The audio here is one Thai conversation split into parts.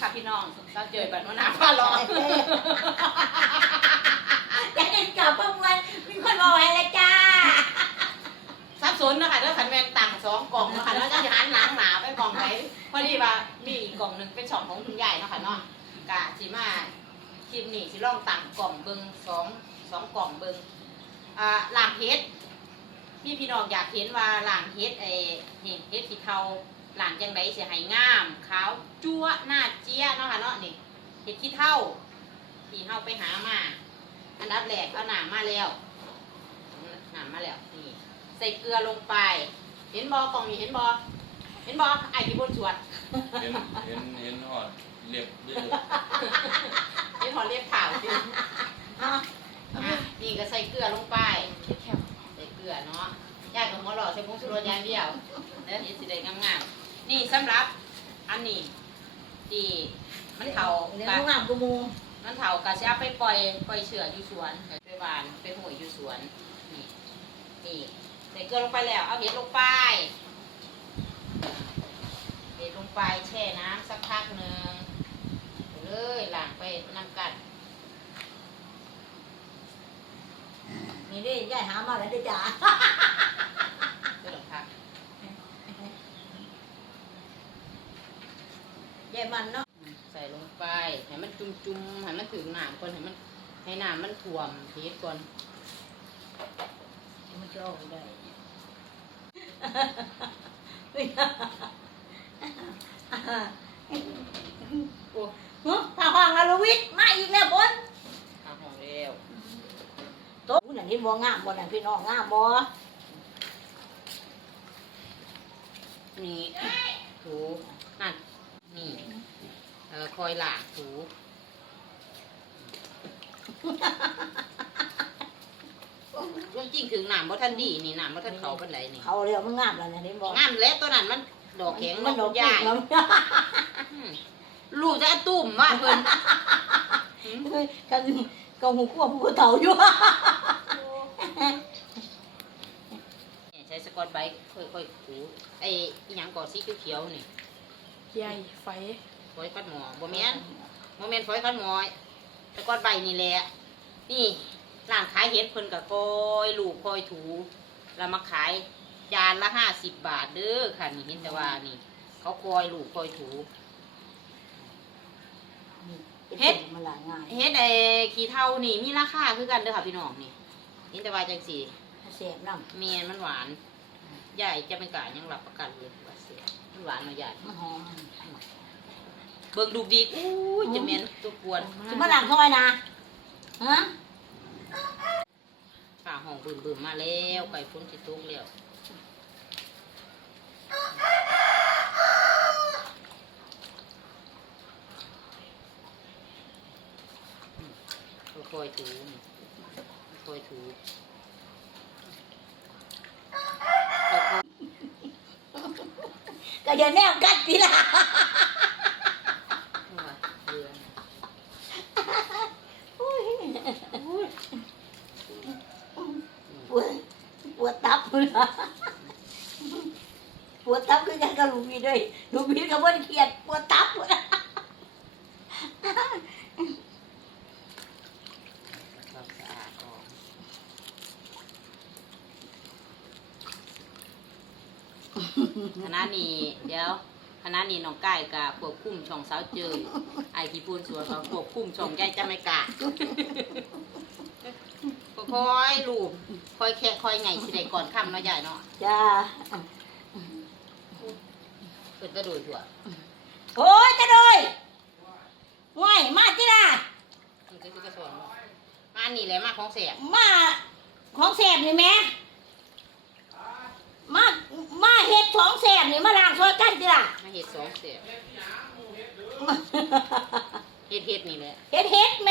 ค่ะ พี่น้องเราเจอแบบมะนาวพาร้องอยากเป็นกับเพิ่มเลยมีคนรอให้ละจ้าซับสนนะคะแล้วขันแมนตั้งสองกล่องนะคะแล้วจะหันหนังหนาไปกล่องไหนพอดีว่ามีกล่องหนึ่งเป็นช่องของคุณใหญ่นะคะน้องกาจิมาคิมหนี่ชิล่องตั้งกล่องเบิ้งสองสองกล่องเบิ้งหลางเฮ็ดพี่พี่น้องอยากเห็นว่าหลางเฮ็ดไอ้เห็ดเฮ็ดขิเทาหลังยังไดเสียหายงามขาวจั่วหน้าเจี๊ยเนาะคะเนาะนี่เห็ดขี้เท่าขี้เท่าไปหามา อันดับแรกเอาหนามมาแล้วหนามมาแล้วนี่ ใส่เกลือลงไป เห็นบอกลองอี่เห็นบอเห็นบอไอ้ที่บนชวดเห็นเห็นหอดเล็บเห็นหอดเล็บขาวนี่ก็ใส่เกลือลงไปใส่เกลือเนาะยายกับหมอหล่อใส่ผงชูรสยางเดียวแล้วเห็นสีแดงงามนี่สำหรับอันนี้ดีมันเถาเนื้อหามกุมูมันเถากระเช้าไปปล่อยปล่อยเชื้ออยู่สวน ไปบานไปหวยอยู่สวนนี่นี่ใส่เกลือลงไปแล้วเอาเห็ดลงไป เห็ดลงไปแช่น้ำสักพักหนึ่งเลยหลังไปน้ากัดนี่นี่ยายหามาแล้วเด้อจ้าแคมันเนาะใส่ลงไป ให้มันจุ่มๆ ให้มันถึงหนามก่อนให้มันให้หนามมันถ่วมเพียก่อนมันจะออกได้โอ้โหผ่าห้องแล้วลูวิท มาอีกแล้วบนผ้าห้องเร็วโต๊ะหนังที่มองงามบนหนังพี่น้องงามบ่นี่ถูกาคอยหลากูลุงจริงถึงหนามเพราท่านดีนี่หนามเพราท่านเขาเป็นไรนี่ เขาเรียกมันงามเล้วนี่บอกงามแล้วตัวนั้นมัน ดอกแข็งมันดอกใหญ่ลูกจะตุ่มมากเพื่อนกันกองหูขั้วผู้กเต่าอยู่ใช้สกอตไบค์ค่อยๆถูไอ้ยังก่อสีเขียวๆนี่ใหญ่ไฟอยคัดหมอบมเมนบมเมนฝอยคัดหมอแต่กอนใบนี่แหละ นี่ร่างขายเห็ดเพิ่นกับกอย ลูกคอยถู เรามาขายจานละห้าสิบบาทเด้อค่ะนี่เินแต่วานี่ เขาคอยลูกคอยถูเฮ็ดเฮ็ดไอ้ขี้เท่านี่มีราคาคือกันเด้อค่ะพี่น้องนี่เินแต่ว่าจังสีเสียบน้ำเมียนมันหวาน ใหญ่จะเป็นกายังหลับประกันเลยวาเมันหวานมาใหญ่หอมเบิ่งดูดีอู้ย จะเมนตัวกวนคือมาหลังเขาไอ้นะฮะฝ่าห้องบึ้มบึ้มมาแล้วไก่พุ่นจิตตุ้งแล้วคอยถูคอยถูก็อย่าแนวกัดสิล่ะปวดทับคือกันกับลูกพีด้วยลูกพี่กับวันเขียดปวดทับนะคณะนี้เดี๋ยวคณะนี้น้องไก่กับควบคุ้มช่องสาวเจอไอ้ที่ปูนสัวสองควบคุ้มช่องแกญ่จะไม่กะคอยลูกคอยแค่คอยไงสิได้ก่อนค่ำเนาะใหญ่เนาะจ้าเปิดกระโดดถั่วโอ้ยกระโดดว้ยมาจีล่ะมาหนีเลยมาของเสียมาของเสียนี่ไหมมามาเห็ดสองเสียนี่ มาล้างโซ่กันจีล่ะมาเห็ดสองเสียเห็ดเห็ดนี่แหละเห็ดเห็ดไหม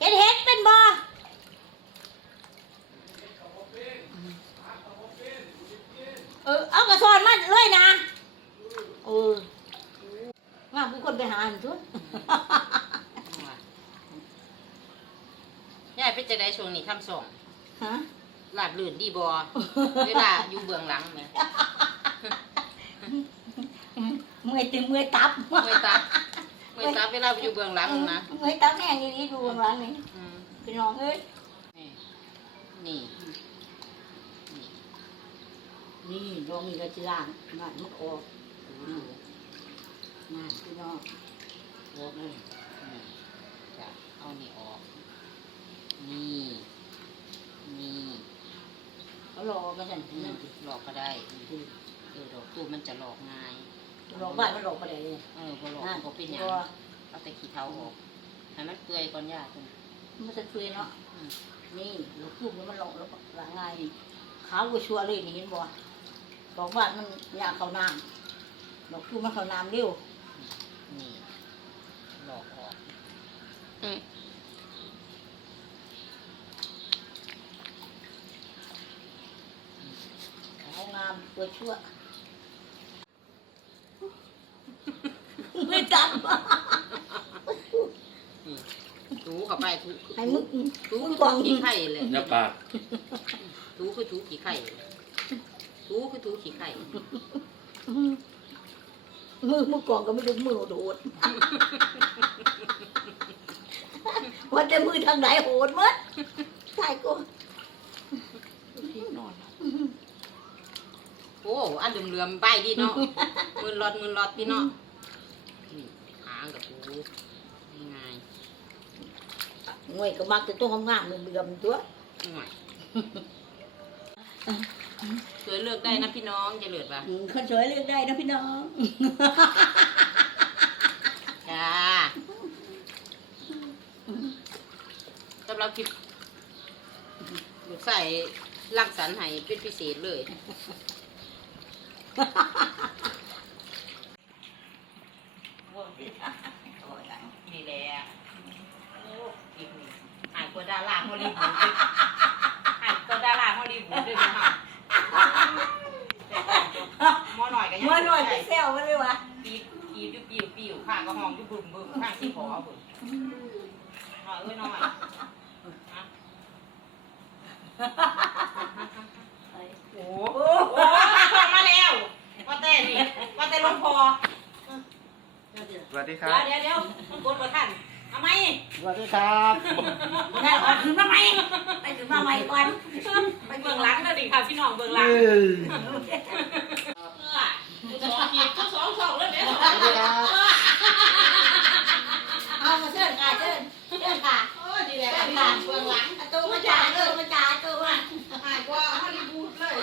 เห็ดเห็ดเป็นบ่เออเอากระสอนมาเลยนะเออมาผู้คนไปหาอันทุนยายเป็นจะได้ช่วงนี้ทําส่งหลาดลื่นดีบอเวลาอยู่เบืองหลังไหมเมื่อยตึงเมื่อยตับเมื่อยตับเมื่อยตับเวลาอยู่เบืองหลังนะเมื่อยตับแม่งยี่ดีอยูเบืองหลังนี่คปอน้องเอ้ยนี่นี่ดองมีกระจิรานนา่นมันออกนันพี่นองออกเลยจะเอานี่ออก นี่ นี่ก็าหลอกก็ได้่นึ่งหลอกก็ได้คือดอกตู้มันจะหลอกง่ายหลอกบ้านมันหลอกไปเลยเออพอหลอกก็เป็นอย่างเอาแต่ขี้เท้าออก ให้มันเปื่อยก้อนยากจนมันจะเปื่อยเนาะ นี่หลอกตู้มันหลอกแล้วหลังไงขาวก็ชัวร์เลยนี่เห็นบ่บอกว่ามันอยากเขาน้ำบอกทูมาเขาน้ำเร็วหลอกออกอืมาตัวชั่วไม่จบถูขับไปถูให้มึงถูกองขี้ไข่เลยเนะปากถูคือถูกี่ไข่ทูคือทูขี่ไก่มือเมื่อก่อนก็ไม่รู้มือโดดว่าจะมือทางไหนโหดมั้ยตายกูโอ้อันเดือมเรือมใบดีเนาะมือรอดมือรอดพี่เนาะหางกับกูง่งยงวยก็มักจะต้องทำงานเดือมเรือมตัวง่ยวยเลือกได้นะพี่น้องจะเลือดปะข้าช่วยเลือกได้นะพี่น้อง จ้าสำหรับคลิปใส่รักสันไห้เป็นพิเศษเลยก็มองที่บึ้มือข้างที่หัวบุญเอาเอ้ยน้อยโอ้โหมาแล้วปาเต้นี่ปาเต้ลงพอสวัสดีครับ เดี๋ยวเดี๋ยวกดหัวท่านทำไมสวัสดีครับไปถึงทำไมไปถึงมาใหม่ก่อนไปเบื้องหลังเลยดิค่ะพี่น้องเบื้องหลังองหยิบทั้งสองสองแล้วเนี่ยสองเอามาเชิญค่ะเชิญเชิญค่ะ โอ้ดีแล้วเชิญค่ะเบื้องหลังตู้มาจ่ายเลยมาจ่ายตู้อ่ะหายกว่าฮอลลีวูดเลย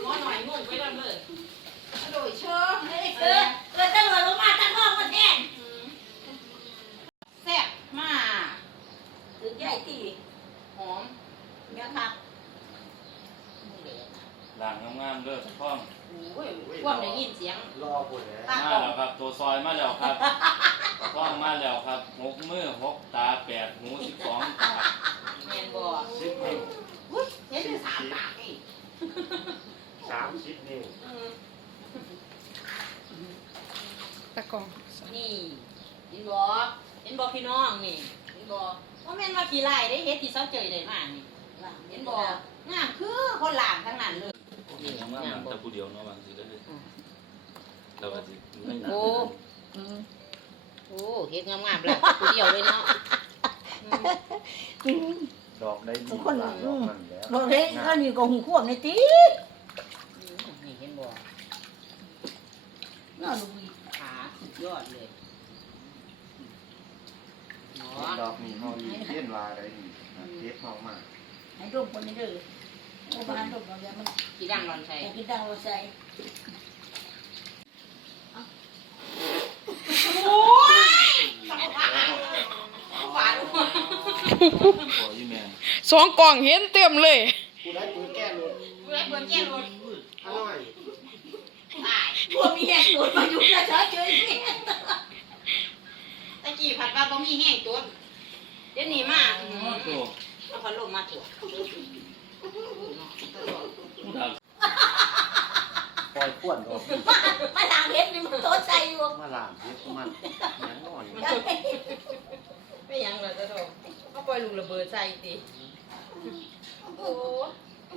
หมอหน่อยงงไปแล้วเลยโดยเชิญชิดนี่ตะกองนี่ยินบอกยินบอกพี่น้องนี่ยินบอกว่าแม่นมาขี่ไล่ได้เฮ็ดที่เศร้าเจยได้มากนี่ยินบอกงามคือคนหลามทั้งนั้นเลยงามแต่ผู้เดียวเนาะบางทีก็ได้โอ้โหเฮ็ดงามๆแหลยผู้เดียวเลยเนาะดอกได้ทุกคนดอกเฮ้ยอันนี้ก็หุ่นขั้วในตี là ลูก vị ขาสุดยอดเลยดอกนี้เขามีเทียนวาได้ดีเทียนมาก ให้ร่มคนนี้เด้อบ้านร่มเราเยอะมันกินดังร้อนใจกินดังร้อนใจสองกล่องเห็นเต็มเลยกูได้ปืนแก้รถกูได้ปืนแก้รถอร่อยพวกมีแห้งตัวมาอยู่กระชากเจอแห้ตะกี้ผัดปลาบ่มีแห้งตัวเดีนยนี้มาโอ้โหเอาพัดลมมาตัวปล่อยขวนออกมามาล้างเห็ดนี่มันโตใจอยู่ มาล้างเห็ดมันแหงอ่อนไม่ยังเลยจะโดนเอาปล่อยลุงระเบิดใจติโอ้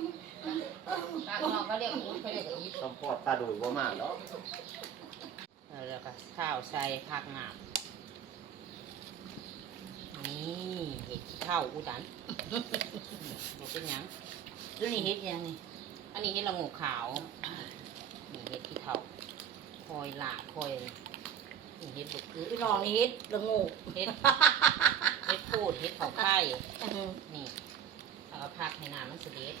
ต้มพอดตาดูว่ามากแล้ว แล้วก็ข้าวใส่ผักหนาบนี่เห็ดข้าวอุตันเป็นยังแล้วนี่เห็ดยังนี่อันนี้เห็ดละงูขาว นี่เห็ดที่เถาคอยหลาคอยนี่เห็ดบุกคือลองนี่เห็ดละงูเห็ดเห็ดพูดเห็ดเผาไข่ นี่แล้ผักใหนาำมันสุดเด็ด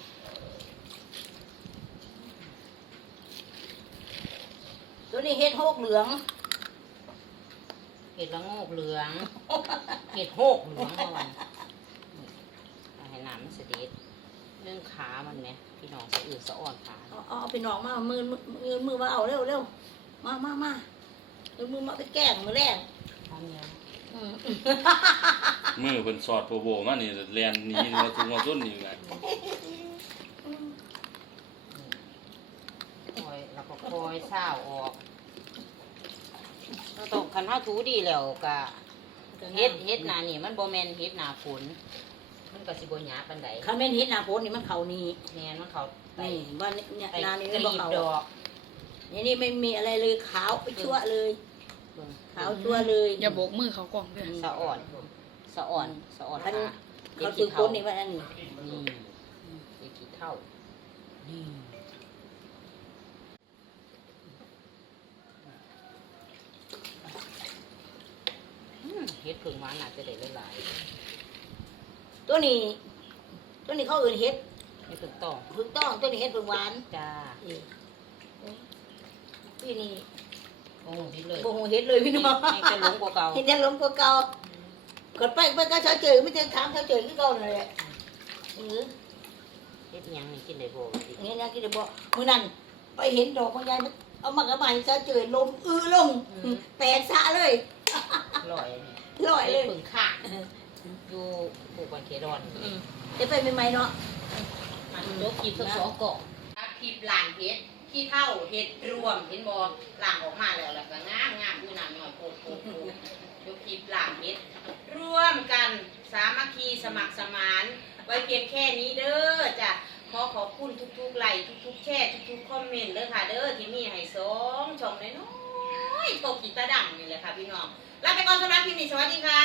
ี่เห็ดหกเหลือง เห็ดละงงกเหลือง เห็ดหกเหลืองเมื่อวาน ให้น้ำเสดิตเรื่องขา มันไหมพี่น้องสะอืดสะอ่อนขาอ๋อเอาไปน้องมามือมือมือมือมาเอาเร็วเร็วมามามาเรื่องมือมาไปแก้งมือแรงงมือเป็นสอดโปรโบมานี่ียนนี่มาทุ่งมาต้นนี่ไงคอยแล้วก็คอยเช้าออกต้องขันเท้าถูดีแล้วกะเฮ็ดเฮ็ดนานี่มันโบแมนเฮ็ดนาฝนมันกะสิบหยาปันใดเขาแม่นเฮ็ดนาฝนนี่มันเขานี่นี่ยมันเขาไป้บ้านเนี่ยนานี่มันบ่เขาดอกนี่นี่ไม่มีอะไรเลยขาวไปชั่วเลย ขาวชั่วเลย อย่าบกมือเขากว้างเลยสะอ่อน สะอ่อนสะอ่อนคะเขาคือคนนี่ว่าอันนี้นี่กี่เท่านี่เฮ็ดเพิ่งมาน่าจะได้หลายตัวนี้ ตัวนี้เขาอื่นเฮ็ดเพิ่งต้องเพิ่งต้อง ตัวนี้เฮ็ดเพิ่งหวานจ้าตัวนี้โอ้เฮ็ดเลยโอ้เฮ็ดเลยพี่น้องเห็นจะล้มกว่าเก่าเห็นจะล้มกว่าเก่าเกิดไปไปก็เฉยๆไม่เจอถามเฉยๆก็เก่าเลยเฮ็ดยังกินได้บ่เฮ็ดยังกินได้บ่มื่อนั้นไปเห็นดอกของยายเอามากระบายเฉยล้มอื้อลงแตกสะเลยเล่นผึ่งค่ะอยู่ปู่บอนเทดอนจะไปไหมเนาะมันลบคลิปทั้งองเกาะคีบหลังเฮ็ดขี้เท่าเฮ็ดรวมเห็นบอกหลังออกมาแล้วแล้วก็งามงามดู้นำหน่อยโผล่โผล่ยกคีบหลังเฮ็ดรวมกันสามัคคีสมัครสมาน ไว้เพียงแค่นี้เด้อจ้ะ ขอขอบคุณทุกๆไลค์ทุกๆแชร์ ทุกๆ คอมเมนต์เลยค่ะเด้อที่มีให้สองช่องเลยเนาะไม่โกกีตาดังนี่แหละค่ะพี่น้องลาไปก่อนสำหรับพี่มีสวัสดีค่ะ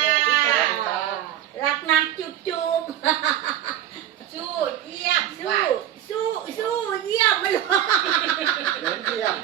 รักนักจุบจุบสู้เยี่ยมสู้สู้สู้เยี่ยมไม่รู้เยี่ยม